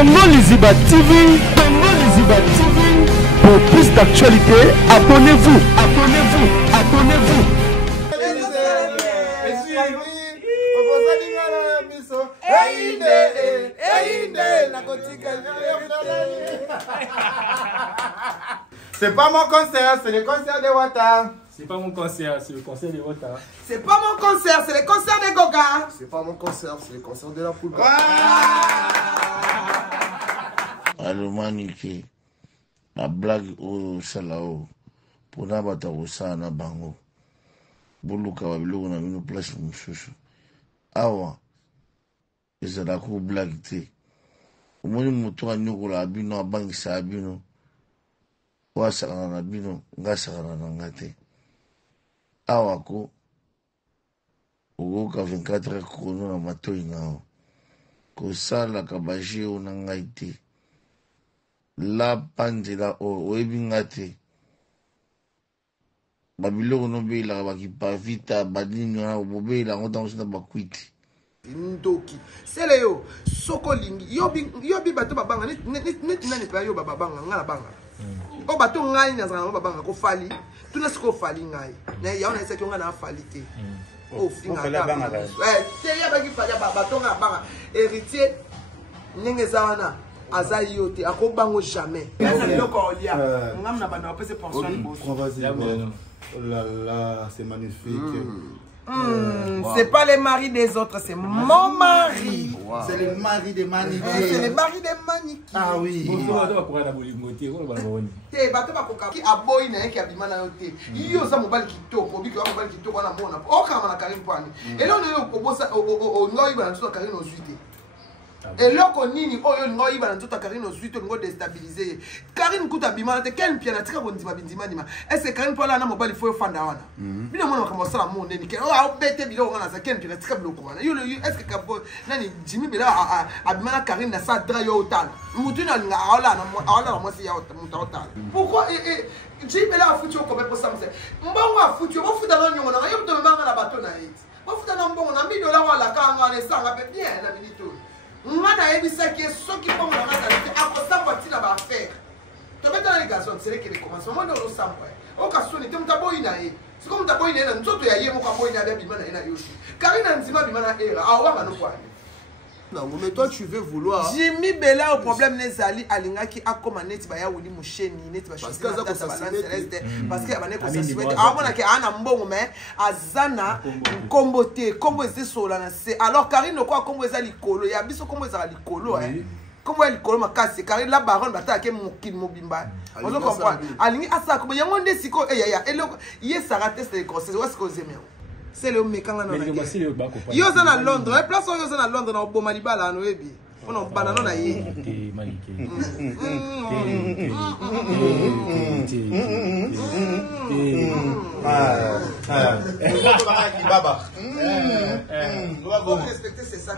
Congo Liziba TV, Congo Liziba TV. Pour plus d'actualité, abonnez-vous, abonnez-vous, abonnez-vous. C'est pas mon concert, c'est le concert de Wata. C'est pas mon concert, c'est le concert de Wata. C'est pas mon concert, c'est le concert de Goga. C'est pas mon concert, c'est le concert de la poule. Allô Maniki, la blague au salao, pour n'abata au sana bango. Buluka wa biloko na mino place mususu. Awa, ezala ko blague te. Omoni mutu anyokola abino abangisa abino. Wasakana na bino, ngasakana na ngate. Awa ko, ugoka 24 kono na matoi nao. Kosala kabaje ona ngai te. La pandela o ebi ngate. Babiloko no beila bakipa vita badini na bobeila ngota ngosina bakwiti. Ndoki. Sele yo, soko lingi. Yobi bato babanga net nani pa yo babanga ngala banga. O bato ngai na zanga babanga ko fali. Tuna siko fali ngai. Na ya ona seki ngana fali te. O finga banga. C'est ya baki fali bato nga banga. Héritier ninge zawana. Azaï yote, à quoi bango jamais. Oh là là, c'est magnifique. C'est pas le mari des autres, c'est mon mari. Wow. C'est le mari de Maniki. C'est le mari de Maniki. Ah oui. Et là, on nini oyo ngoyi bana nzoto Karine osuite ngo déstabiliser. Karine kuta bimana te ken piana tika ko ndima bindima nima. Est-ce que Karine pola na mobile faut fanda wana. Bino mona kama sala mo ndeni ke o a bete bilo ngana za ken piana tika biloko wana. Yo est-ce que kabo nani Jimmy Bela a bimana Karine na sa dra yo otala. Mutu na nga ala na mwasi ya otala. Pourquoi Jimmy Bela a foutu au comme pour ça monsieur. Mbongo a foutu o futa na nyongo na yo to mbanga na bato na hit. O futa na mbongo na $1000 wala kanga na sanga pe bien na minito. Ngana ebisa ki soki pongo na ngata akosamba tina ba faire. To beta na garçon c'est que les commencements de l'osamba. O kasoni te mtaboyi na ye. C'est comme mtaboyi na nzoto ya ye mo ka boyi na be bimana ina yoshi. Karina nzima bimana era awa no kwa. Non, mais toi tu veux vouloir. Jimmy Bela au problème nezali alingaki akoma net ba ya wuli musheni net ba parce que ça ko céleste parce que abane ko sasuete amona ke ana mbongo mais azana kombote kombo ezesola na se alors Karine ko kombo ezali kolo ya biso kombo ezali kolo kombo eli kolo makasi Karine la baronne bata ke mokil mobimba on comprend alingi asa ko yango nde siko ya eloko ye sara test de conseil est-ce que vous aimez. C'est le mec quand on a yo za na Londres place yo za na Londres na oboma libala no ebi on banana na ye baba respecter c'est ça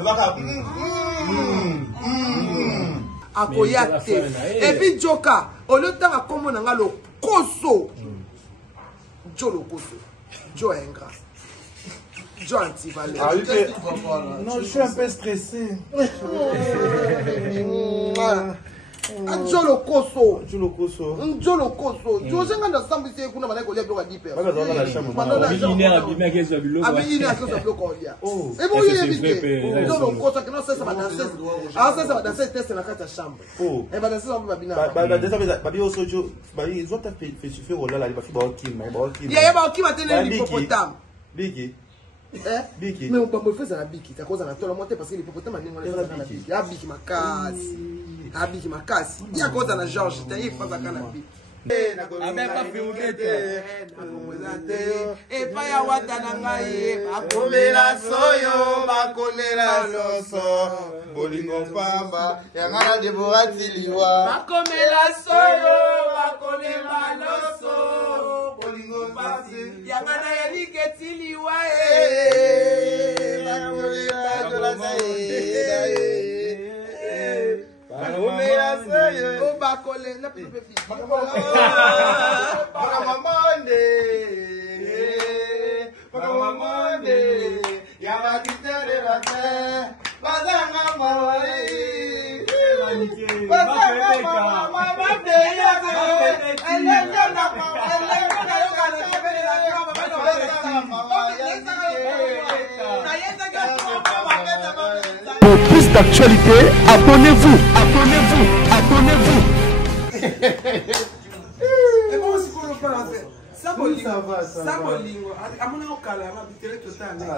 akoyate et puis joka au lieu de kombo na nga lo koso jolo koso jo ingra. Non, je suis un peu stressé. Njolo koso. Njolo koso. Njolo koso. Joze nganda sambi se kuna bana ko lia bloka dipe. Oh. Et bon il Njolo koso que non c'est ça va danser. Ah ça va danser test na kata chambre. Oh. Et va danser on va bina. Ba bi osojo, ba ils ont fait suffire au là ba fi ba okim, ba okim. Ya ba okim atene l'hippopotame. Biki. Biki. Mais on peut faire ça biki, ça cause na tola monter parce que l'hippopotame ni ngona na biki. Ya biki makasi. Abiki makasi. Ya cause na George, t'as pas ça kana biki. Et pas ya wata na ngai bakomela soyo bakolela loso bolingo pamba yangana de boratiliwa bakomela soyo bakolela loso bolingo pasi yangana ya liketiliwa bakolela dolasa oh bakole na pepe ya bakitare la terre bazanga mawai Pour plus d'actualité, abonnez-vous, abonnez-vous, abonnez-vous. Et bon, si on peut rentrer. Ça va.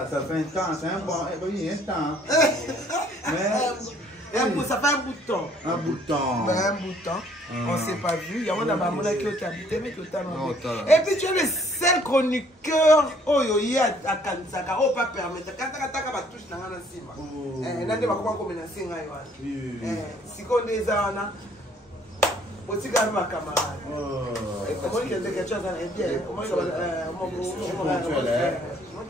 Ça fait un temps, c'est un bon, oui, un temps. Ça fait un bout de temps. Un bout de temps. Un bout de temps. On s'est pas vu. Il y a un homme qui est habité, mais qui est et puis tu es le seul chroniqueur qui a Kansaka. Oh, pas permettre. Quand tu as touché dans la cime. Tu vas comment commencer à si on est là, aussi quand même camarade. Comment il y a des questions à bien. Comment il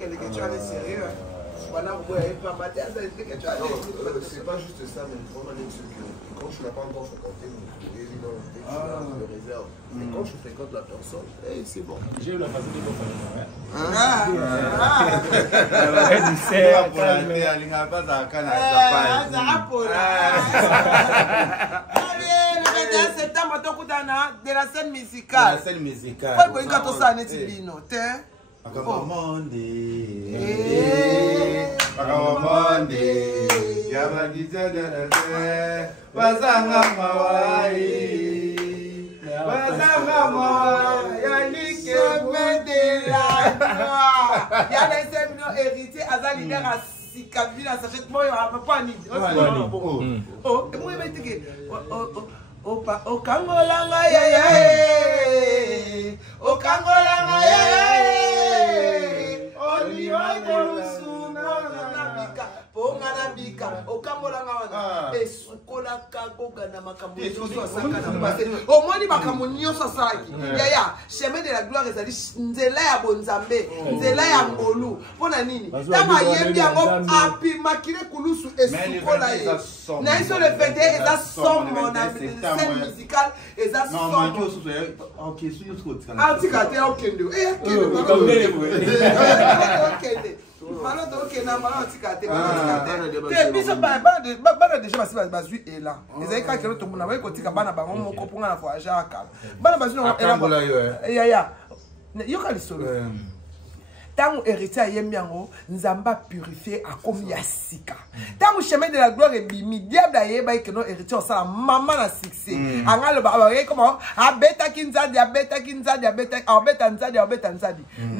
y a des questions sérieux. C'est pas juste ça, mais vraiment les trucs. Quand je ne l'ai pas encore fréquenté, évidemment, de réserve. Mais quand je fréquente la personne, c'est bon. J'ai eu la façon de de la scène musicale. La scène musicale. Okangolanga ya okangolanga ya ponga na bika okangolanga wana esukola kagoga na makambo nyonso asaka na pase omoni makambo nyonso asalaki yaya chemin de la gloire ezali nzela ya bonzambe nzela ya ngolu mpona nini ntango ayembi yango apimakile kulusu esukola ye na iso le fete eza somo na scène musicale eza somo atika te okende okende Malade ok na malade tikate te biso bana déjà basi bazui ela ezali kaka kelo tomona baye kotika bana bango moko ponga na voyage akala bana bazui na ela ya yoka lisolo tango héritier ayembi yango nzamba purifier akomi ya sika tango chemin de la gloire ebimi diable ayeba ke no héritier osala mama na succès angalo ba comment abeta kinzadi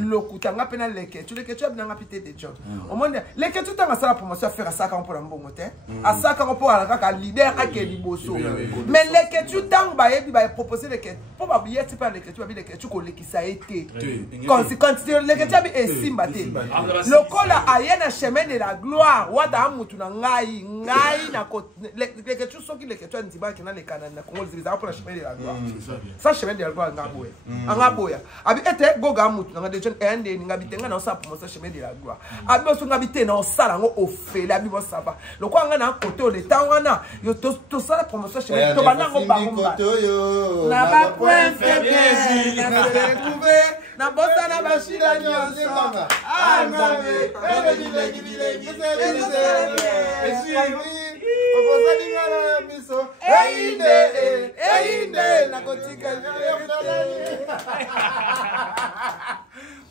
lokutanga pena leke tu abinanga pite de job au monde leke tu tanga sala promotion faire asaka pour mbongo te asaka pour ala ka leader ake liboso mais leke tu tango ba yebi ba proposer leke pour ba billet pas leke tu ba leke tu ko lekisa été quand leke tu abi simba te lokola ayena chemin de la gloire wata amutu na ngai na ko leke tu soki leke tu ndiba kina le kanana Congo ziza pour la chemin de la gloire ça chemin de la gloire ngaboya abi ete goga amutu na de jeune ende ngabitenga na osa pour ça chemin de la gloire abi oso ngabite na osala ngo ofele abi bo saba lokola nga na côté o le tangana yo to sala promotion chemin to banango bangomba na ba point faible na se retrouver na bota na bashida nyonso angabe einde na kotika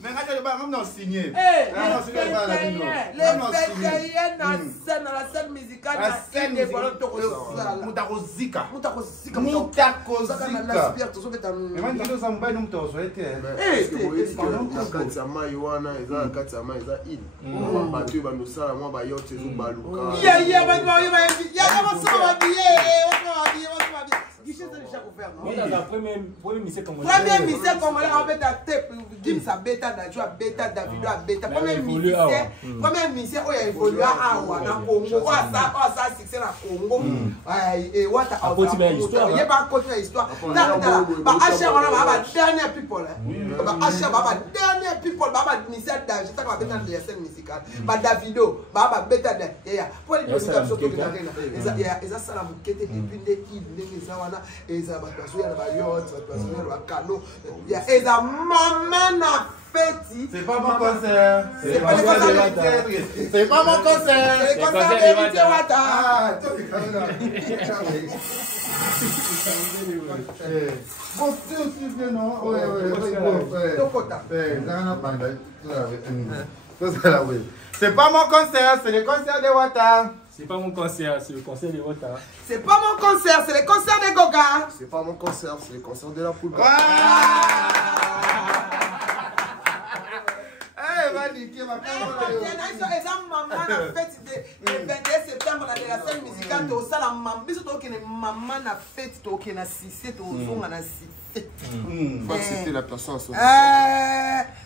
mais regarde, on a signé. Les pétaillés dans la scène musicale, la scène de Mutakozika. Premier ministre congolais. Premier ministre congolais a bêta tep, Gims a bêta, Dajo a bêta, Davido a bêta. Premier ministre, oh il a évolué à Ouana Congo, oh ça succès na Congo. Et what a il y a pas continuer l'histoire. Bah Acha on a dernier people. Bah Acha bah dernier people, bah ministre Dajo, ça va bêta de la scène musicale. Bah Davido, bah bêta de ya. Pour les productions surtout que eza sala mukete depuis les zawana eza bazoya na bayot bazoya na bakano ya eza maman na fête. C'est pas mon concert. C'est pas le concert de C'est pas mon concert. C'est le concert d'Héritier Wata. Ah, toi, t'es quand même là. Bon, c'est aussi bien, non? Ouais. C'est pas mon concert, c'est le concert de Wata. C'est pas mon concert, c'est le concert de Wata. C'est pas mon concert, c'est le concert de Goga. C'est pas mon concert, c'est le concert de la poule. Maman na fête de 21 septembre de la scène musicale to sala mambiso to kene maman na fête to kene sisé to zonga na sisé. Faut accepter la personne.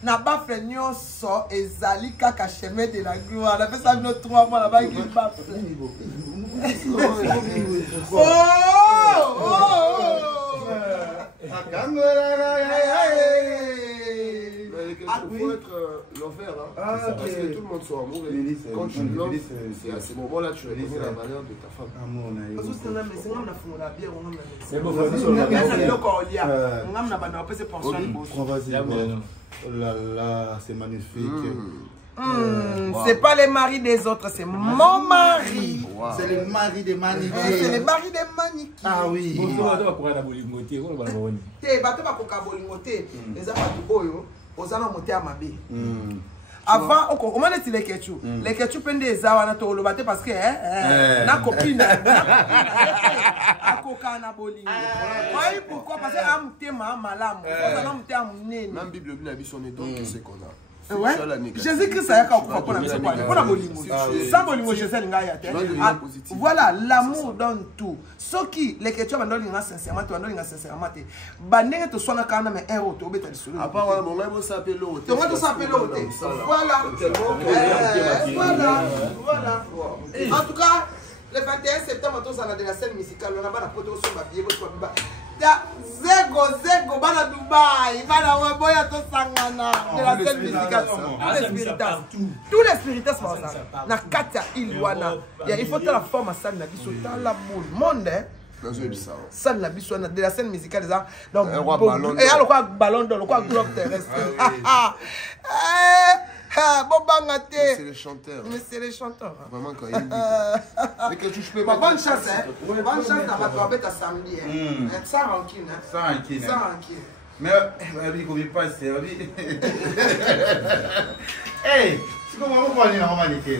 Na ba frère nyonso ezali kaka chemin de la gloire. Na fait ça no 3 mois là-bas qui ba frère. Il faut être l'envers, parce que tout le monde soit amoureux. Quand tu l'offres, c'est à ce moment-là tu reconnais la valeur de ta femme. C'est bon, oh là là, c'est magnifique. C'est pas le mari des autres, c'est mon mari. C'est le mari de Maniki. C'est le mari de Maniki. Ah oui. Avant, comment est-il les ketchup? Les ketchup pendent des awana to le batte parce que na copine akoka na boli. Oui, pourquoi? Parce que am tema malamu. On a am tema nene. Même Bible bien habille son étang, c'est qu'on a. Ouais. Jésus-Christ a quoi pour la sans bolimo Jésus ngaya te. Voilà, l'amour donne tout. Ce qui les ketchup bandoli nga sincèrement, tu bandoli nga sincèrement te. Banenge to sona kana mais un auto beta solo. À part voilà, mon même s'appelle l'autre. Tu vas s'appeler l'autre. Voilà. Voilà. En tout cas, le 21 septembre, on a de la scène musicale, on a pas la photo sur ma pied, Zego, bana Dubaï, bana Waboya to Sangana, de la scène musicale. Tous les spiritas font ça. Na Katia Ilwana, il faut la forme à ça, na biso dans la boule. Monde, ça na biso de la scène musicale. Donc, et alors quoi ballon d'or, quoi globe terrestre. C'est les chanteurs. Mais c'est les chanteurs. Vraiment quand il dit. Mais que tu peux pas. Bonne chance, hein. Bonne chance dans ma samedi. Sans rancune. Sans rancune. Sans rancune. Mais, il ne faut pas se servir. Hey, c'est comment vous parlez en Maniki? Eh,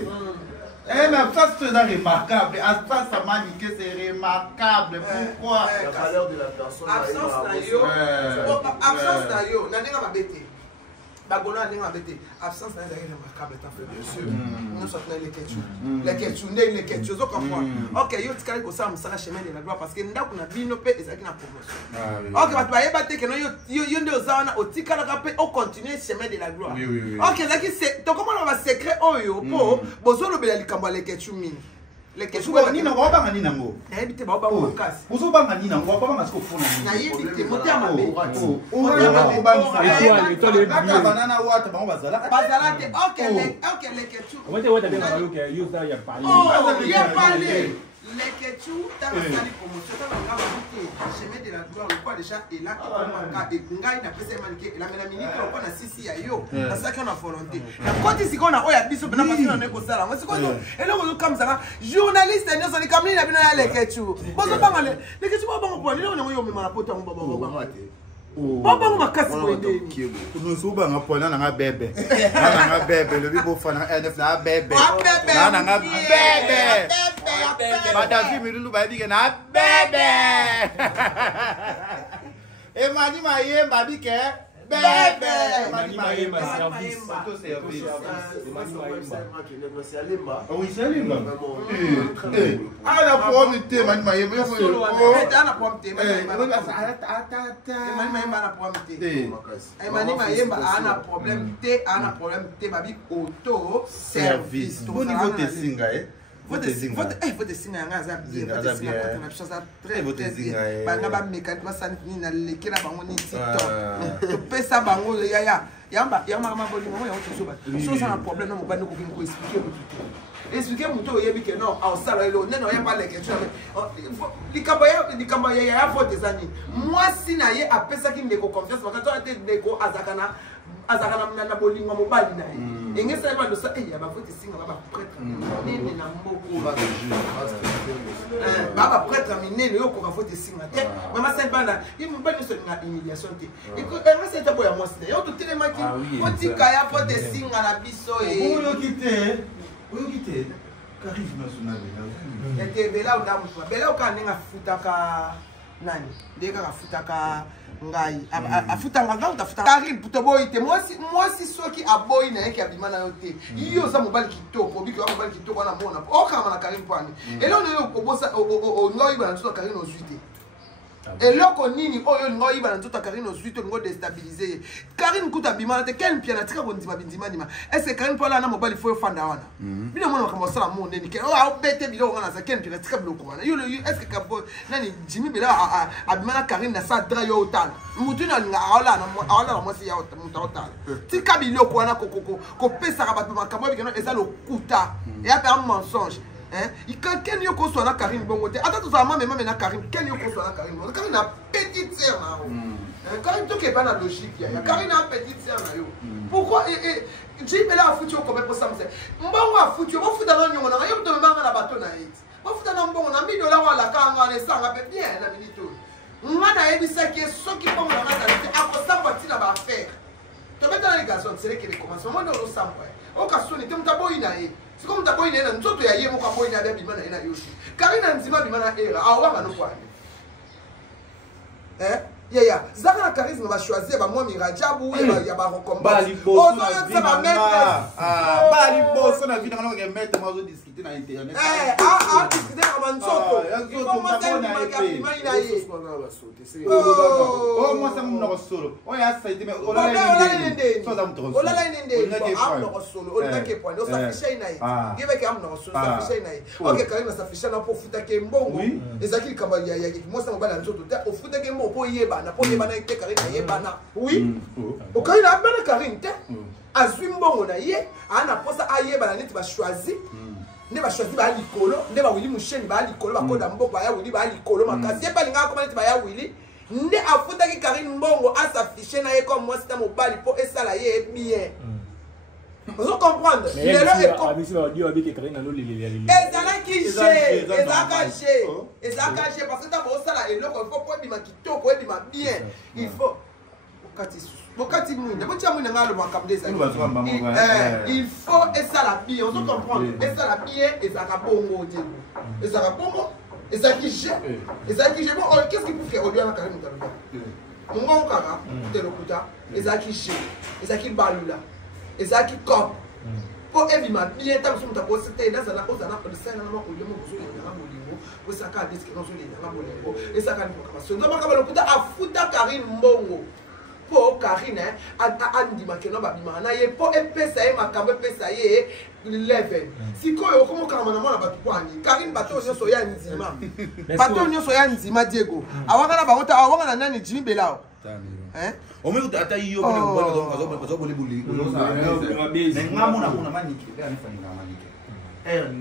mais ça, c'est remarquable. Ça, Maniki, c'est remarquable. Pourquoi? La valeur de la personne. Absence d'ailleurs. N'a pas bêté. Bagona n'est pas bêté. Absence d'ailleurs est remarquable. Bien sûr. Nous sommes les ketchup. Les ketchup, les ketchup. Ok, yo tikali ko ça musala chemin de la gloire parce que ndako na bino pe ezaki na promotion. Ok, bato ba yeba te que no yo nde ozawana otikala ka pe o continuer chemin de la gloire. Ok, zaki c'est donc comment on va secret oyo po bozolo bela likambo les ketchup mini. Les ketchup ni na ba banga ni nango. Na yebite ba ba ko kasi. Bozo banga ni nango ba banga siko fona. Na yebite motia mabe. Banana water ba bazala. Bazala te ok les ketchup. Comment tu vois ta bien que you ça y a parlé. Oh, il a parlé. Les ketchup dans la salle promotion dans la gamme chemin de la gloire quoi déjà et là qui ngai na pesa manike la mena minute on a sisi ya yo na ça qu'on a volonté na côté si qu'on a oya biso na parce qu'on est ko sala moi c'est quoi et là on comme ça journaliste ne sont les kamli na bino les ketchup bozo banga les ketchup ba bango point on yo mema na pota on baba Baba makasi ko ndeni. Unozuba ngapona na bebe. Na bebe le bibo fana NF na bebe. Na bebe. Badavi milulu ba bige na bebe. E mani maye babike bebe. Mani Maïemba service. Auto service. C'est Alemba. Oui, c'est Alemba. Ah la promoté mani Maïemba. Ana promoté mani Maïemba na promoté. Mani Maïemba ana problème te babi auto service. Au niveau de singa Votre signe ngaza bien votre signe na chose très très banga ba mécanique ba sanni na lekela bango ni TikTok to pesa bango ya mama boli mo ya oto ba so ça un problème no ba no ko expliquer muto yebi que non au sala elo neno ya ba leke tu likamba ya vote zani moi si na ye apesa ki ndeko confiance bakati ate ndeko azakana azaka na bolingo mobali na ye engesa ba losa ya ba vote singa ba prêtre nene na mboko ba prêtre minene yo ko ka vote singa te mama sai bana ye mobali so na humiliation te iko engesa ta boya mwasi yo to telema ki otika ya vote singa na biso oyo kite charisme national ete bela udamu bela ukaninga futaka nani ndeka kafutaka ngai afutanga ngai utafuta Karine putoboyi te mwasi soki aboyi na yeke abima na yo te iyo za mobali kitoko biki wa mobali kitoko wana mona okama na Karine pwani eloko yo kobosa ngoi bana nzoto Karine ozwi te eloko nini oyo ngoi bana nzoto Karine ozwi te ngo déstabiliser Karine kuta bima te ken piana tika kondima bindima est-ce que Karine pwala na mobali fo fanda wana bino mona kama sala monde ni ke o bete bilo ngana za ken piana tika biloko wana yo est-ce que kabo nani Jimmy Bela abima na Karine na sa dra yo otana mutu na nga awala na mwasi ya mutu otana tika biloko wana ko pesa ka bato makambo bikeno eza lokuta ya pa un mensonge Ken yo ko so na Karine bongo te ata to sa mama na Karine ken yo ko so na Karine Karine na petite sœur na o Karine to ke pas na logique ya Karine na petite sœur na yo pourquoi Jimmy Bela a foutu au comme pour ça mbongo a foutu bo futa na nyongo na yo to mbanga na bato na it bo futa na mbongo na $1000 wala kanga na sanga pe bien na minito ngana ebisa ke soki bongo na ngata akosamba tina ba affaire to beta na garçon c'est que les commencements de l'ensemble o ka soni te mtaboyi na ye c'est comme mtaboyi na nzoto ya ye mo ka boyi na be bimana ina yoshi Karine nzima bimana era awa no kwa ya zaka na charisme ba choisir ba moi mirajabu ya ba recompense o so yo ça ba mettre bali boso na vida kana ke mettre mazo discuter na internet discuter na nzoto il faut monter na ye oh moi ça mon solo o ya ça ite o la inde so da mutro o la inde am no solo o la ke point o s'afficher na ye give ke am no solo s'afficher na ye OK Karine s'afficher na pour futa ke mbongo ezaki kamba ya moi ça mobala nzoto o futa ke mbongo po yeba na po yeba na ite Karine yeba na oui o Karine abana Karine te azwi mbongo na ye ana posa ayeba na neti ba choisir ne ba choisir ba likolo nde ba wili musheni ba likolo ba koda mboko ba ya wili ba likolo makasi e ba linga ko neti ba ya wili nde afuta ki Karine mbongo a s'afficher na ye comme moi c'est mobali po esala ye bien vous comprendre lelo e ko amisi ba dio abi ke Karine no lili ezala ki j'ai parce que ta bo sala eloko il faut ko bima kitoko bima bien il faut Bokati mouina, il faut et ça la bien, on doit comprendre. Et ça la bien, et ça la bongo, et ça la bongo, et ça qui j'ai, et ça qui j'ai. Bon, qu'est-ce qu'il faut faire au lieu de la carrière de mon kara, de l'okuta, et ça qui j'ai, et ça qui balula, et ça qui cop. Pour évidemment bien, tant que son tabou c'était dans la cause d'un peu de scène, on a eu besoin de pour ça qu'à discuter sur les et ça quand on doit pas l'okuta à fouta Karine mbongo. Po Karine andima keno babima na ye po epesa ye makambo epesa ye level sikoyo komo kama na mwana batu kwani Karine bato nyoso ya nzima bato nyoso ya nzima Diego awanga na bangota awanga na nani Jimmy Belao o me ata yo bana bana zo boli boli ngamo na kuna maniki ya nefalinga maniki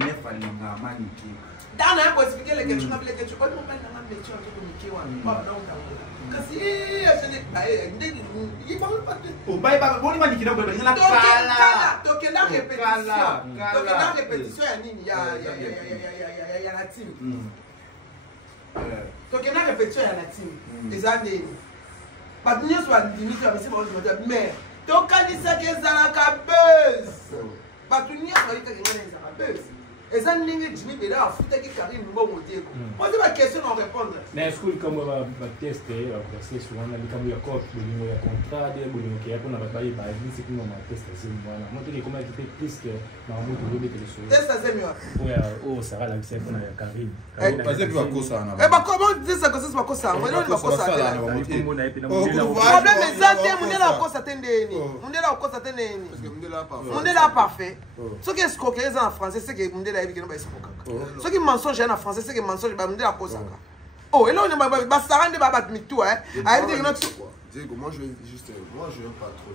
ne falinga maniki dana hapo expliquer les questions na vile questions kwa nini na mama mechi wa tuko nikiwa kasi asende ndeni ipo o bai ba boni maniki na boli na kala toke na repetition ya nini ya la team toke na repetition ya la team ezande batunye so andimisi ba misi ba ozo mais tokanisa ke zala ka buzz batunye so ika ngene zala buzz eza ndenge Jimmy Bela afuta ki Karine mbongo Diego posez ma question en répondre na school comme ba tester c'est souvent na likambo ya cop bolingo ya contrat de bolingo ki yapona ba bayi ba visi kuma ma tester c'est moi là moi te comment était plus que na moto lobe que le soir tester c'est mieux ouais oh ça va la c'est qu'on a Karine parce que va kosa na ba comment dire ça que c'est pas kosa moi non pas kosa problème exact mundela kosa tendeni mundela kosa tendeni parce que mundela parfait ce qui est ce que en français c'est que mundela ce qui mensonge en français c'est que mensonge ba mundela kosa oh et là on ba sarande ba bat mitou Diego, moi je veux pas trop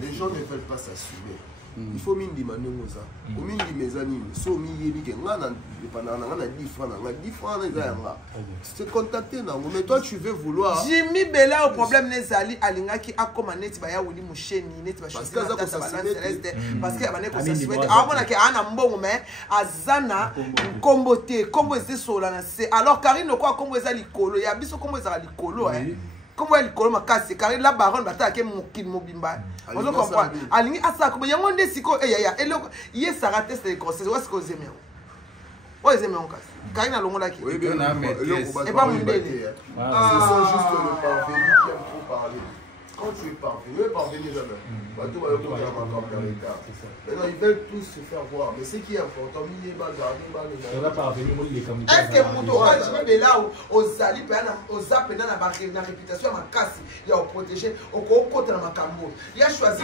les gens ne veulent pas s'assumer. il faut mindima ndenge oza omindima eza nini so omiyebi ke nga na dépendant na nga na 10 francs na nga 10 francs na eza yanga tu te contacter nango mais toi tu veux vouloir Jimmy Bella au problème nezali alingaki akoma neti baya wuli musheni neti parce que aza céleste parce que abane ko souhaite amona ke ana mbongo mais azana kombo te kombo ezesola na se alors Karine ko kombo eza likolo ya biso kombo eza likolo Comment elle colle ma casse car la baronne bata ke mokil mobimba on se comprend alingi asa ko yango ndesiko ya eloko ye sara test de grossesse est-ce que vous aimez o aimez on casse car ina longo la ki oui bien et pas mon délire ce sont juste le parvenu qui aime trop parler quand tu es parvenu jamais bateau va le faire ma campagne maintenant ils veulent tous se faire voir mais ce qui est important il est bas on va parvenir moi les comme est-ce que mon tour je vais là aux ali pena aux apena na ba réputation ma casse il y a protéger au côté na makambo il a choisi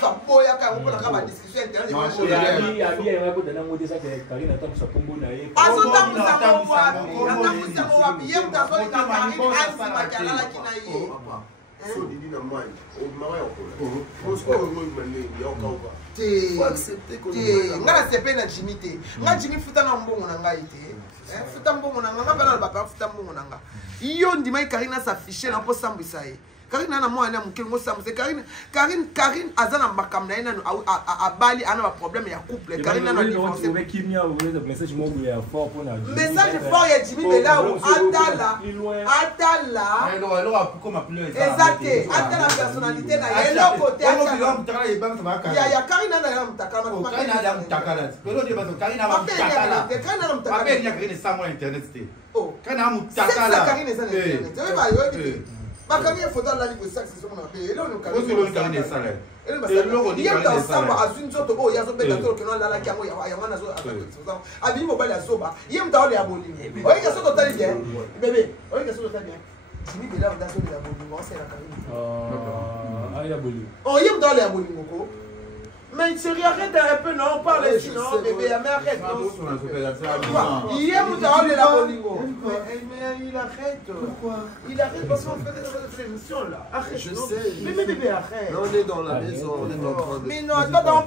pour boya ka on peut na discussion internet il va ko dana ngode ça que Karine attend sa kombo na ye azota musa wapi yem ta so ka Karine asi makala la kinaye so didi na mai o mara yo ko on se ko ngo imane ya ka uba te accepter ko ngala sepe na Jimmy te nga Jimmy futa na mbongo na ngai te futa mbongo na nga bana ba futa mbongo na nga iyo ndima Karine s'afficher na po sambisa ye Karine na mwana mukeli ngo sambisa Karine azana makam na ina abali ana ba problème ya couple Karine na divorce mais kimia ou le message mo ya fort pour na message fort ya Jimmy Bella atala alors comme appelé exact atala personnalité na ye eloko te ya Karine na ya mutakala Karine na mutakala pero de bazo Karine na mutakala Karine na Karine sa mo internet c'était Karine na mutakala Karine sa internet tu vois yo bakami photo la libre sax c'est mon appel et là on Karine ça là il y a dans ça ba azun zoto bo ya zo beta to keno la la kiamo ya ngana zo abi mo bali azoba yem ta ole ya bolingo oyi ka soto tali bien bébé oyi ka soto tali bien Jimmy Bella dans so de la bolingo c'est la Karine ya bolingo oh yem ta ole ya bolingo ko mais chérie arrête un peu non parle sinon bébé ya mais arrête il est où ta ole la bolingo mais il arrête pourquoi il arrête parce qu'on fait des émissions là arrête je sais mais bébé arrête on est dans la maison on est en train de mais non attends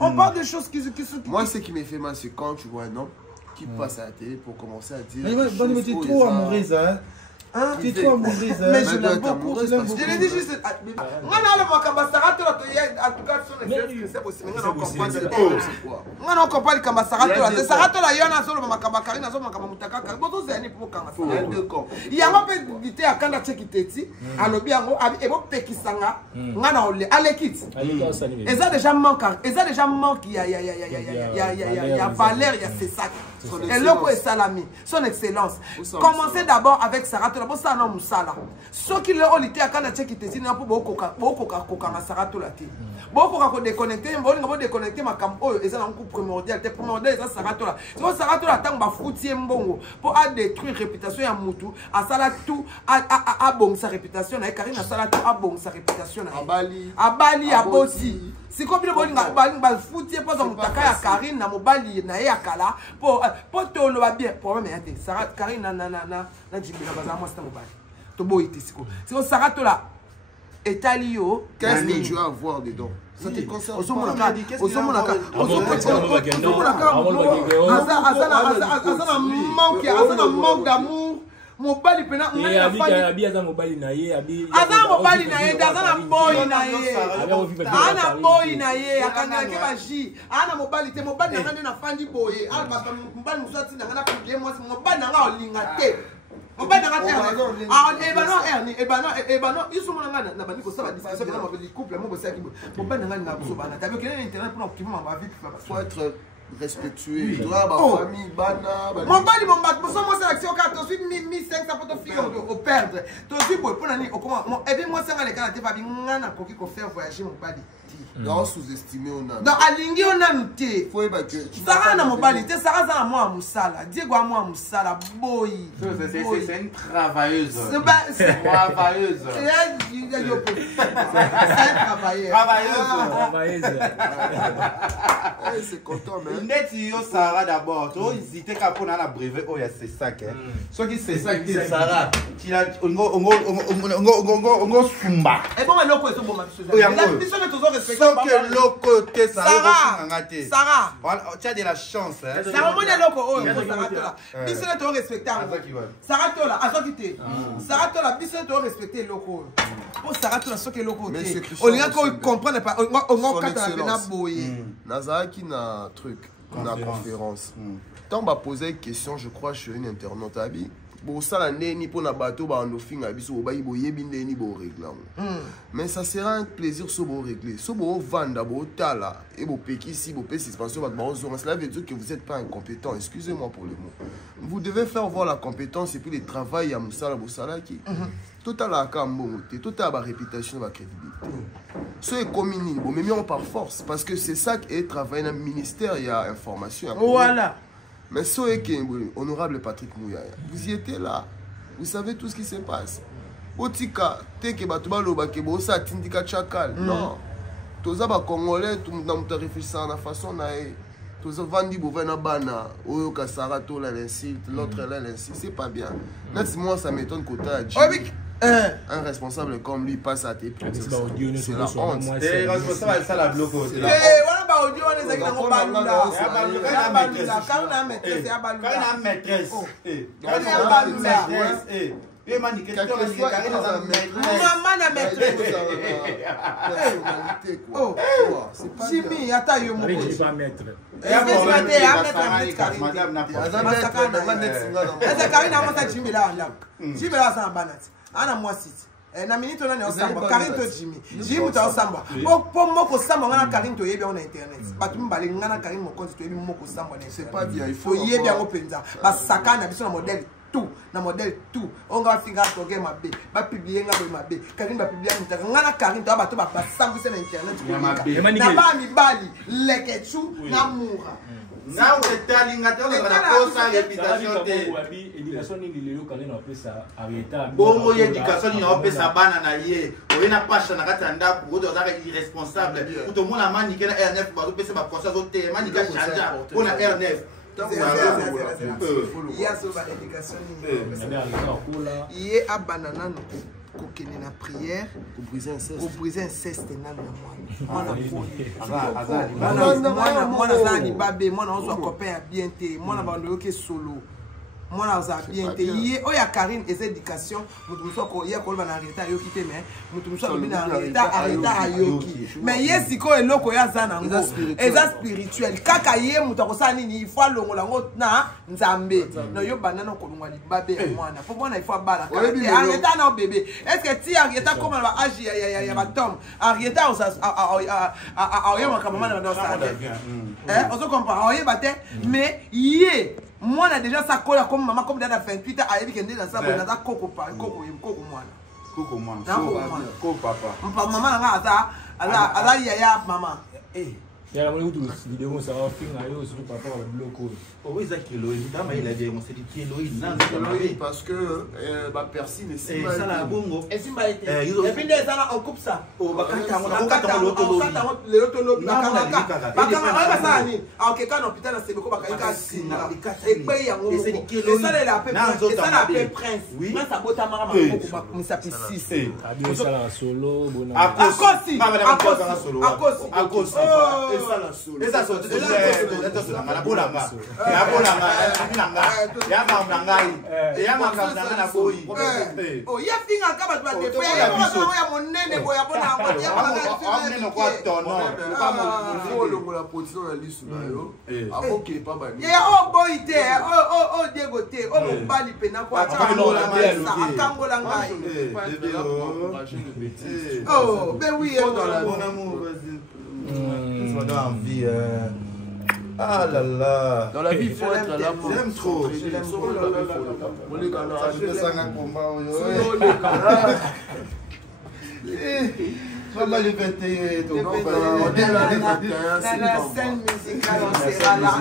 on parle de choses qui moi ce qui me fait mal c'est quand tu vois un homme qui passe à la télé pour commencer à dire mais tu es trop amoureuse hein tu es trop amoureuse mais je l'aime beaucoup je l'ai dit juste moi là le makamba sarato là en tout cas son excellence c'est possible moi non comprend le kamba sarato là c'est sarato là yona solo makamba Karine solo makamba mutaka boto zani pour kanga il y a un peu d'ité à kanda tsekiteti alobi yango ebo pekisanga ngana ole alekit eza déjà manque il y a valeur il y a c'est ça et loko et salami son excellence commencez d'abord avec sarato là bossa non musala ce qui le olité à kanda tsekiteti na po bokoka na sarato là te bokoka ko déconnecter bolinga bo déconnecter makam oyo eza na coup primordial te primordial eza sarato là so sarato là tang ba fruitier mbongo pour a détruire réputation ya mutu asala tout a bon sa réputation na Karine asala tout a bon sa réputation na abali abosi siko bile bolinga ba fruitier pour so mutaka ya Karine na mobali na ya kala pour tolo ba bien problème ya te Sarah Karine na Jimmy na baza moi c'est mobali to boyiti siko sarato là Etalio, qu'est-ce que tu as à voir dedans? Ça te concerne. Manque d'amour. Mobali pena ngana abi aza mobali na ye aza mobali na ye daza na boy na ye ana boy na ye akanga ke baji ana mobali te mobali na ngana na fandi boye alba mobali musati na ngana publier moi mobali na nga olinga te mobali na nga ebano iso mona ngana na bandi ko sala discussion na mobali couple mo bosa ki mobali na ngana na buso bana tabe kele internet pour optimiser ma vie faut être respectueux toi ma famille bana mon bali mon bat boso mo sélection 4 ensuite 1500 pour te fier au perdre to si boy pour nani comment et puis moi ça nga les kana te ba ngana koki ko faire voyager mon bali non sous-estimer on a dans alingi on a noté faut évacuer ça na mon bali te ça za moi musala Diego a moi musala boy c'est une travailleuse c'est travailleuse bien Yopo. C'est un travailleur. C'est content, mais. Net yo Sarah d'abord. Tu hésité qu'à prendre la brevet. Oh, c'est ça. Ce qui c'est ça qui Sarah. Qui a on sumba. Et bon, le est bon, Sarah. Tu as de la chance. Sarah, on est loco. Sarah, tu respecter. Sarah, tu as quitté. Sarah, tu as respecter loco. Pour Sarah, tu as ce que loco. On y a qu'on comprenne pas. On a Nazaraki na truc, na conférence. Tant m'a posé une question, je crois, sur une internaute à vie. Bon, ça la neni pour na bateau, bah on fin à biso, bah ibo yebindeni bo régler. Mais ça sera un plaisir sur bo régler. Sur bo vanda, bo tala, et bo peki si bo pesi suspension, bah bon, cela veut dire que vous n'êtes pas incompétent. Excusez-moi pour le mot. Vous devez faire voir la compétence et puis le travail à Moussala Boussala qui. Total à Kambote, total à ma réputation, ma crédibilité. Ce est comme une bon, mais on par force parce que c'est ça qui est travaillé dans le ministère, il y a information. Voilà. Mais ce est que honorable Patrick Mouyaya, vous y étiez là, vous savez tout ce qui se passe. Otika, teke batuba loba kebo sa tindika chakal. Non. Toza ba Congolais, tout le monde réfléchit à la façon nae. Toza vandi bovena bana, oyo kasara to la l'insulte, l'autre là l'insulte, c'est pas bien. Moi ça m'étonne qu'on t'a dit. Un responsable comme lui passe à tes prix. C'est la honte. C'est responsable, ça la bloque. C'est la ana mwasiti na minute on a osamba Karim to Jimmy to osamba po moko samba ngana Karim to yebi on internet batu mbale ngana Karim mokonzi to yebi moko samba c'est pas bien, il faut yebi en openza ba sakana biso na modèle tout na modèle tout on va finga to game mabe ba publier nga bo mabe Karim ba publier mutaka ngana Karim to ba to ba samba sur internet na ba mi bali lekechu na mura na utalinga to na kosa réputation te éducation ni lelo quand on appelle ça arrêta bongo éducation ni on peut ça bana na ye o ina pasha na katanda ko do za irresponsable tout le monde a maniqué na R9 ba to pesa ba kosa zo te manika chanja pour na R9 il y a sur l'éducation il y a banana kokene na prière pour briser inceste na mwana zani babe mwana ozo copain bien te mwana bando ke solo mwana oza bien te ye oya Karine et éducation mutu muso ko ye ko ba na arrêter yo kité mais mutu muso ko na arrêter ayoki mais ye siko eloko ya zana ngo eza spirituel kaka ye mutu ko sa nini ifwa longola ngo na nzambe no yo banana ko lungwa libabe ya mwana fo bona ifwa bala arrêter na bébé est-ce que ti arrêter comme ba agi ya ba tom arrêter a yo makamama na dans ça on se comprend on y batte mais ye moi on a déjà ça colle comme maman comme dans 28 ans ayebi kende na ça na za koko mwana koko papa maman nga ala yaya maman ya la moni vidéo ça va finir yo sur papa le bloco oh oui ça kilo dama il a dit on s'est dit kilo parce que ba Percy ne sait pas ça la bongo et simba été et puis les ça on coupe ça oh bakata le lotolo bakama ça ni ok quand hôpital na sebeko bakaika singa et paye yango et ça la paix prince oui ça bota mara mako musapi 6 abi ça la solo bona akosi ça la solo et ça sorti de la bolanga ya bolanga ya ngai ya ngai na boyi oh ya finga kaba tu ate pe ya monene boya bona ngo ya monene kwa tono kama longola position ya lisu na yo akoke pa ba ya o boy te o Diego te o mobali pena kwa akangola ngai oh ben oui mon amour ça donne envie ah là là. Dans la vie, il faut être là pour. J'aime trop. Je fais ça un combat. Maman, le 21, ton la scène musicale, on sera là.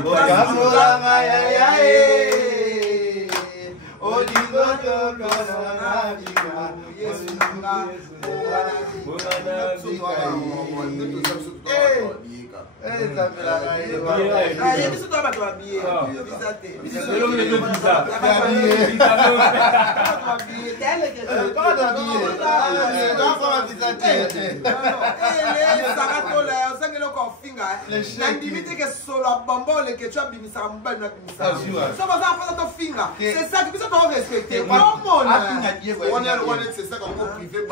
c'est ça que vous respecter. C'est ça qu'on peut priver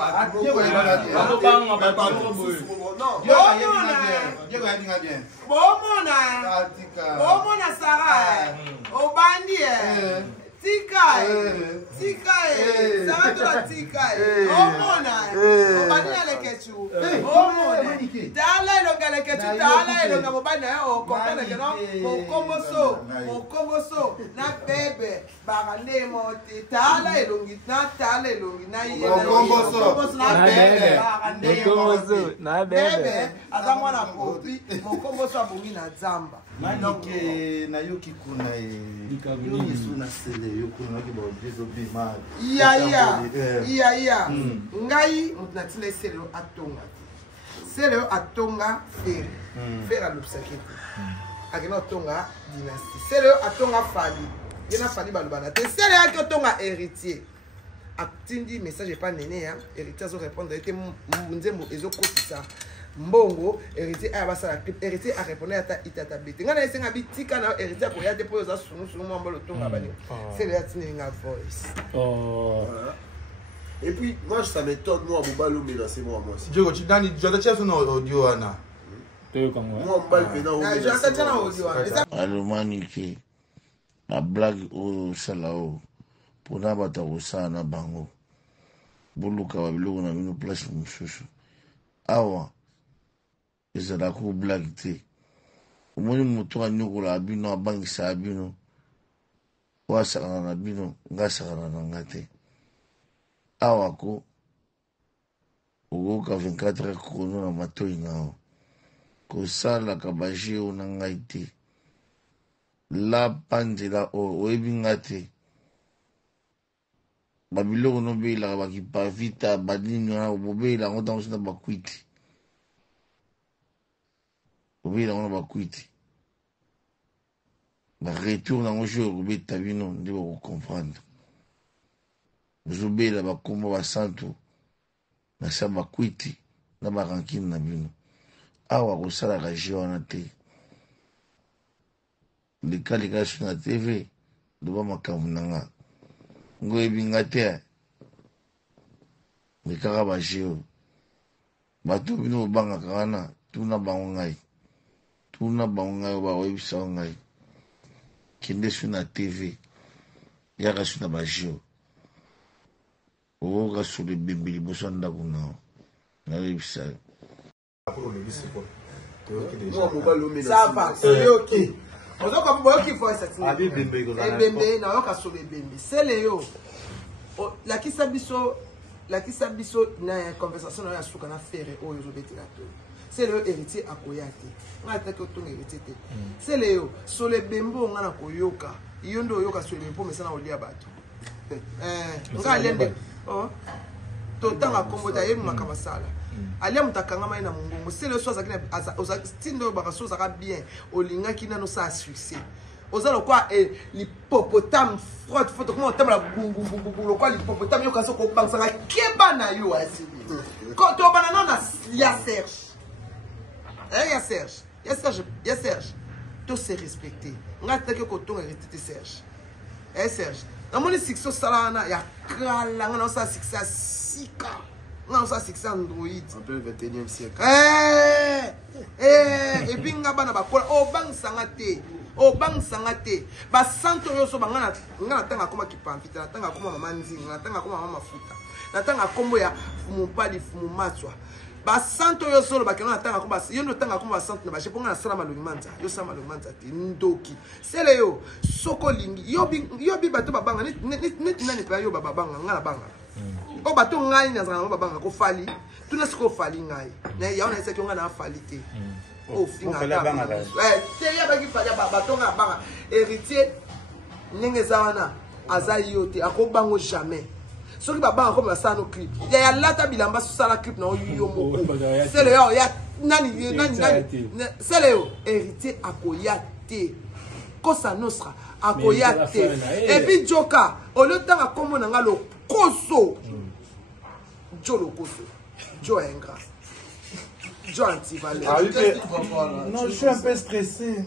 ngai mutinatile selo atonga selo atonga faire à l'obsacité akena tonga dynastie selo atonga fali yena fali balubana te selo atonga héritier atindi message pas néné hein héritier zo répondre était nzembo ezo kotisa mbongo héritier a basala clip héritier a répondre ata itata bete ngana esenga bitika na héritier ko yate po za sunu mwamba lotonga bani selo atinga voice et puis moi ça m'étonne moi Mobalo menacé moi aussi Diego tu dani jotacha son audio ana moi Mobalo pena jotacha na audio ana alumanike na blague o salao pona bata usana bango buluka babiloko na bino place mushushu awa ezala ko blague te omoni moto anyokola abino abangisa abino wasakana na bino ngasakana na ngate awa ko okoka 24 heures chrono na matoi nao kosalaka bajeo na ngai te lapanzela oyebi nga te babiloko nobeyelaka bakipavita banini wana bobeyela yango ntango so na bakwiti obeyela yango na bakwiti baretour nango so ekobeta bino nde bakokomprendre ozobeyela bakombo basantu na sa bakwiti na barankine na bino awa kosalaka je wana te likalika so na tv loba makambo na nga ngoyebi nga te likaka bajeo bato bino bobangaka wana tuna bango ngai oyo baoyebisao ngai kende so na tv yaka so na bajeo okoka solo ebembe liboso ya ndako nao nayebisa yo lakisa biso na conversation na suka na fere oyo zobetela to c'est le héritier akoyate nga take otonga héritier te c'est le sole bembo nga na koyoka yondo oyoka sole bembo mesana olia bato nga lende totanga kombo ta yebi makama sala alia mutakanga mai na mungongo c'est le soza kina oza stindo baka soza ka bien olinga kina no sa succès ozalo kwa l'hippopotame frotte photo comment on la bungu kwa l'hippopotame yo kaso ko bangsanga keba na yo asibi quand to bana na ya Serge ya Serge to se respecter ngata ke ko tonga retete Serge Serge na moni succès salana ya kala ngana sa succès sika ngana sa succès Android un peu le 21e siècle et puis ngabana bakola o bangsanga te o bangsanga te ba santo yo so bangana ngana tanga koma kipamfita tanga koma mama nzinga tanga koma mama mafuta na tanga kombo ya fumupali fumumatswa ba santo yo solo bakena tanga koma yo no tanga koma santo na ba sheponga na sala malungimanta yo sala malungimanta te ndoki sele yo soko lingi yo bi bato babanga net nani pa yo babanga ngana banga o bato ngai na zanga babanga ko fali tuna siko fali ngai na ya ona ese kyonga na fali te o finga ta c'est ya baki fali bato nga banga héritier ndenge zawana aza yo te akobango jamais soki babanga comme ça no clip ya lata bilamba sur la clip na yo moko c'est le yo ya nani c'est le yo héritier akoya te kosa nostra akoya te et puis joka au lieu tanga komona nga lo koso jo lo koso jo ingrat jo anti-valeur. Non, je suis un peu stressé.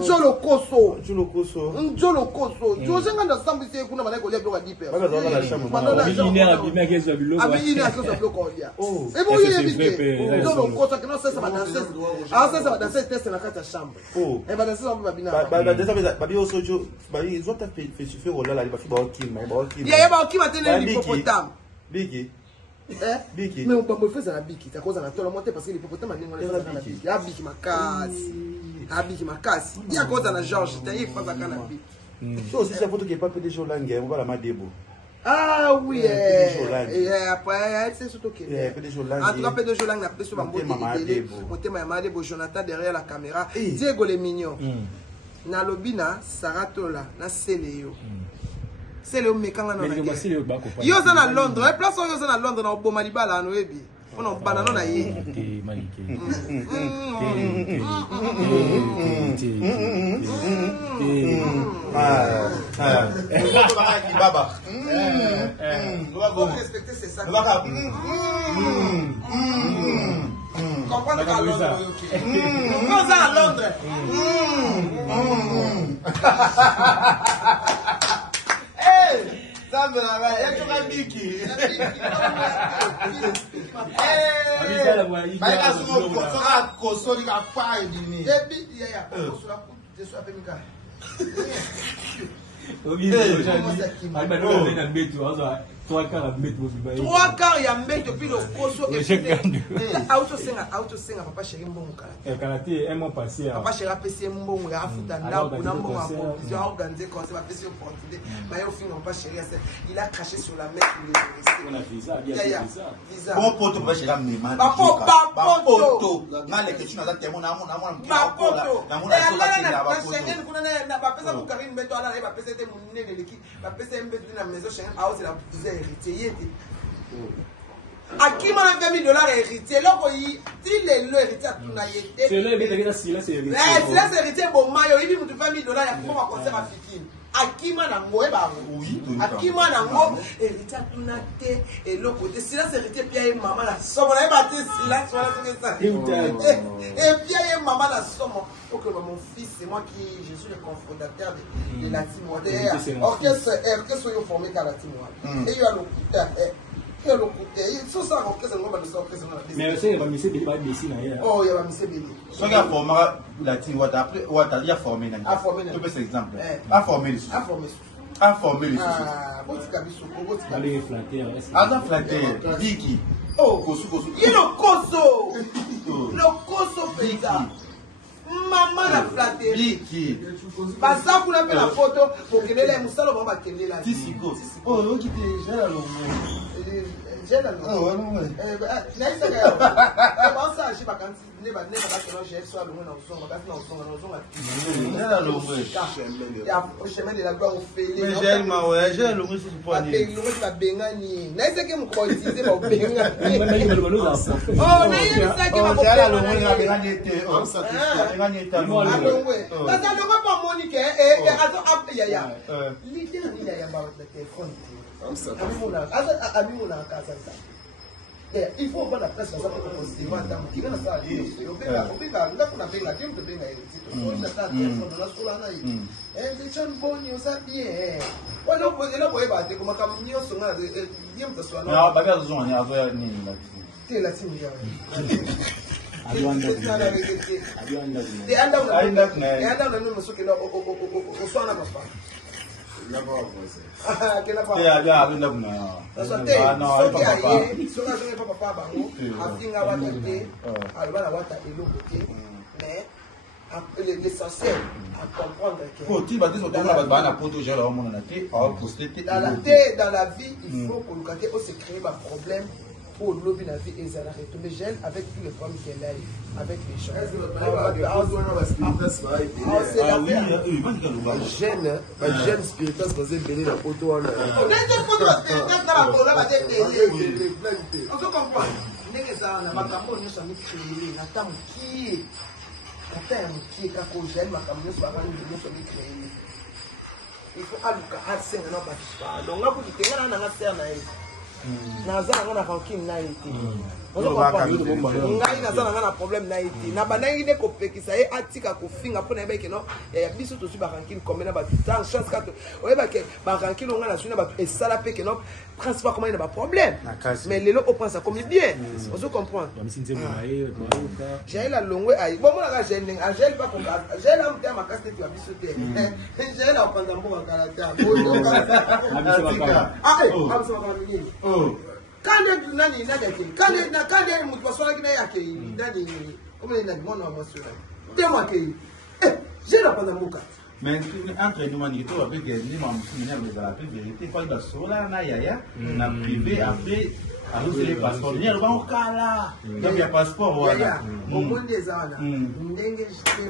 Njolo koso. Njolo koso. Njolo koso. Jozenga na sambu se kuna bana ko leblo ka diper. Baba za la chambre. Abini akezo biloko. Abini akezo biloko ya. Et bon il est njolo koso que non c'est ça va danser. Ah ça va danser test na kata chambre. Et va danser on va bina. Ba desa babi osojo ba ils ont fait suffire au là ba fi ba okim, ba okim. Ya ba okim atene l'hippopotame. Biki. Biki. Mais on peut me faire ça biki, ta cause na tola monter parce que l'hippopotame ni ngona na biki. Ya biki makasi. Abiki makasi. Il y a quoi dans la George, tu as pas ça kana biki. So aussi cette photo qui est pas PDG Olangue, on va la madebo. Ah oui, et après c'est surtout que PDG Olangue. En tout cas PDG Olangue a pris sur Bambo télé. Monter ma madebo Jonathan derrière la caméra. Diego les mignons. Na lobina Saratola, na Seleo. Seleo mekanga na. Yo za na Londres, place yo za na Londres na Oboma libala no ebi. On a banana na ye. Baba. Faut respecter ces sacs. Comprendre qu'à Londres. Comment ça à Londres? Ça me la tu vas Biki. Trois quarts ya mbeto puis le koso auto senga papa chéri mbongo kala karaté un mois passé papa chéri apesi mbongo ya afuta ndako na mbongo a provision organisé conseil va passer opportunité mais au final papa chéri il a craché sur la mec on a fait ça bien visa bon poto papa chéri amema papa poto ngale que tu n'as pas témoin na mona poto na mona so ba tila ba poto Schengen kuna na ba pesa ku Karine mbeto ala ba pesa te munene leki ba pesa mbeto na maison Schengen a aussi la héritier. À qui m'a fait $1000 héritier? Là, il est le héritier à tout naïté. C'est le héritier, c'est héritier. C'est héritier, bon, maillot, il dit, $1000, il y a comment concert à Fikine. À qui m'a nango, oui. À qui m'a nango, héritier à tout naïté. Et l'autre côté, si là, c'est héritier, puis il y a maman la somme. On a battu si là, ça. Et puis il y a maman la somme. Ok, mon fils, c'est moi qui je suis le cofondateur de la team. Orchestre, orchestre, ils ont formé qu'à la team. Et il y a le côté. Il y a le côté. Ils sont ça, orchestre, on va le sortir. Mais il y a Missé Béli, oh, il y a Missé Béli. Ce qui a formé la team, il a formé. A formé. Tu peux cet exemple. A formé les sous. A formé les sous. Ah, bon, tu cabisso. Allez, flatter. Attends, flatter. Biki. Oh, Kosu. Il est le Koso. Le Koso paysan. Maman la flatté. Biki. Parce que vous avez la photo pour que les moussalo vont battre les là. Tissiko. Oh, l'eau qui était j'ai la longue. J'ai la longue. Oh, non. Next time. Comment ça, je sais pas quand ne va j'ai soit le monde en son, on va faire en son. J'ai la longue. Il y a le chemin de la gloire au fait. Mais j'ai ma ouais, j'ai la longue sur le poignet. Avec le reste la bengani. Next time qu'on peut utiliser pour bengani. Oh, next time qu'on peut la longue la bengani était. Parce que le pas Monique et attends yaya. L'idée il y a ba téléphone. Il faut voir la presse dans ça pour considérer madame qui va ça aller. Là qu'on appelle la team de benga il ça téléphone dans la sola na yi. Et John Bonio ça bien. Wala ko ela ko eba te kuma kam ni o songa yem ta sola. Ah ba ga zo ni azo ni la. Te la team ya. L'essentiel à comprendre que dans la vie, il faut que nous se crée un problème pour lobby la vie et ça la retourner gêne avec tous les problèmes qu'elle a avec les gens. Gêne spirituelle parce que belé la photo en il faut aluka asenga na bashfa donc nga kuti tenga na ser na ye naza nga na ranking na été ngai naza nga na problème na été na banangi ne kopekisa ye atika kofinga pona yeba ke no ya biso to su ba ranking comme na ba tant chance ka to oyeba ke ba ranking nga na su na ba esala pe ke no principal comment il a pas problème mais les lots on prend ça comme bien on se comprend j'ai la longue aïe bon moi la j'ai pas comme j'ai la monté ma casse tu as vu sauter j'ai la prendre un peu en caractère quand nani quand motivation qui n'a que nani comme il a dit mon émotion témoin que j'ai la prendre un peu. Mais entre nous, on dit que avec des gens qui sont venus à la vérité, il faut que les sola na yaya, na privé après, alors c'est les passeports. Il y a le banc là, donc il y a passeport voilà. Au monde des ans, n'engagez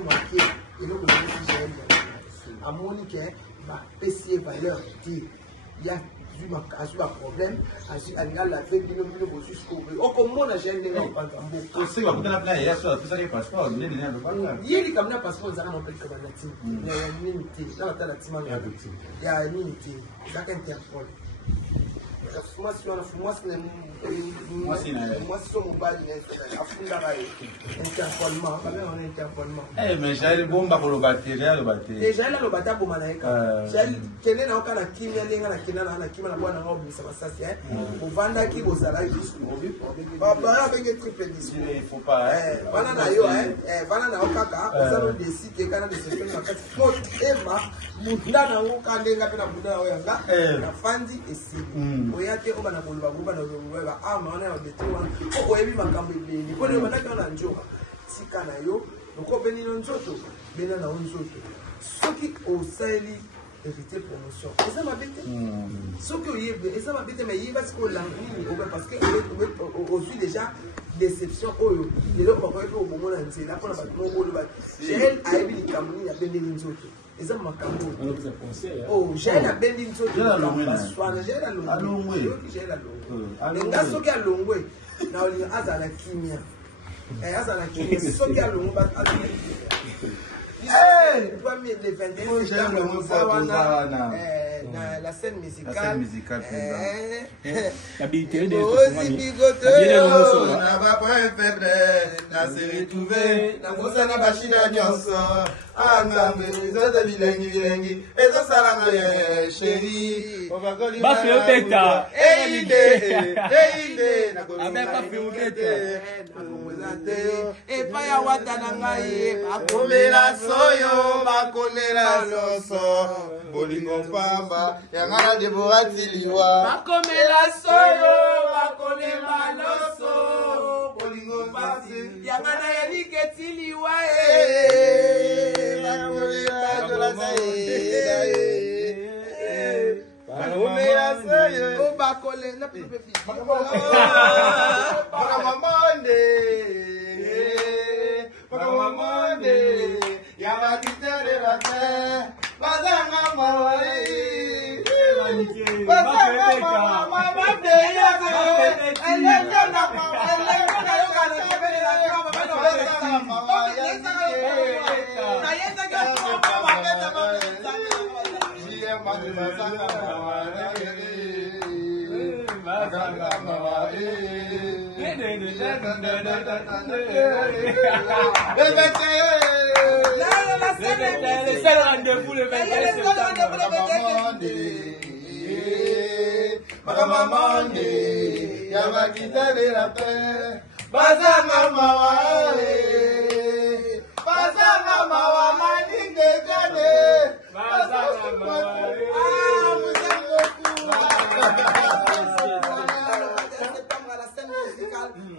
marqué et le monde des à Monique, ma PC valeur dit, il y a un problème, la fait de nous jusqu'au bout. Au comment on a gêné les gens. C'est quoi, vous avez la ça, vous avez le passeport, vous avez le passeport. Il y a des caméras passeport, vous avez un peu de caméras. Il y a une unité, dans la team, il y a une unité, chaque Interpol. Moi, si on mobile, interpolement. Eh, mais j'ai le bon pour le batterie, le batterie. Déjà, là, le batterie pour Manaïka. J'ai quel est encore la kimia, la kimia, la bonne robe, ça va ça, c'est pour vendre qui vous allez jusqu'au bout. Papa, avec un triple disque. Il faut pas. Voilà, voilà, Okaka, vous avez décidé qu'il y a des systèmes en fait. Faut Emma, Moudana, Okandé, la Bouddha, la Fandi et si. Oyate obana kuluba kuba na kuba ama ona obetuwa ko oyebi makambo ebeni ko le manaka na njoka tika na yo ko beni no nzoto bena na nzoto soki osali éviter promotion eza mabete soki oyebe eza mabete mais yiba siko la nini parce que on suit déjà déception oyo lelo ko ko ko bomo na nzela pona ba no ba elle a ebi likamuni ya beni nzoto. Ils ont ma camoufle. Oh, j'ai la belle d'une chose. J'ai la longue. J'ai la longue. J'ai la longue. Les gars, ceux qui ont longue, là, on a la kimia. Et à la kimia, ceux qui ont longue, les 21 la scène musicale. L'habilité de n'a pas point faible, n'a se retrouvé, n'a pas sa bachida nyonso, angambe, zote bilengi, et ça salanga chérie, on va coller. Parce que teta, et pas ya watana ngai, bakomela soyo, bakolela loso, bolingo pamba, yangana devoratiliwa, bakomela soyo, bakolela loso, bolingo pamba, yangana yaliketiliwa, bakomela soyo, bakolela Bakamonde, yamakitele rate, bazanga mawai, bazanga mawai, c'est rendez-vous le 21 septembre. Bakamonde, yamakitele rate, bazanga mawai, bazanga mawai, maninde jade, bazanga mawai.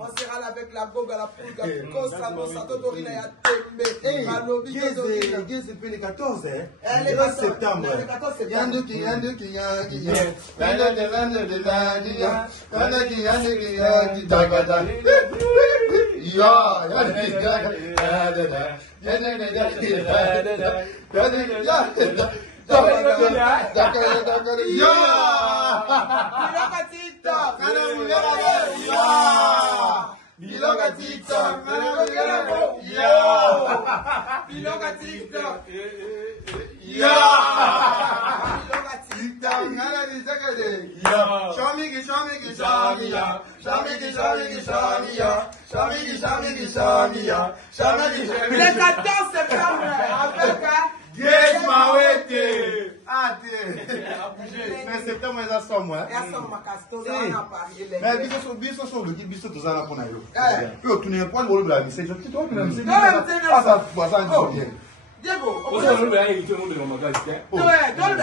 On sera là avec la goga, la poudre, la Costa, Totorina, Tembe, Geze pe le 14 le septembre. Yanduki Biloga TikTok, Biloga TikTok, le 14 septembre avec Yes, Mawete. Mais septembre, il y a 100 mois. Mais biso so le biso to zala pona yo. Yo tu n'es pas le la mise, je te donne même c'est. Ah ça va ça bien. Diego, on se le a invité au monde de mon magasin. Ouais, donne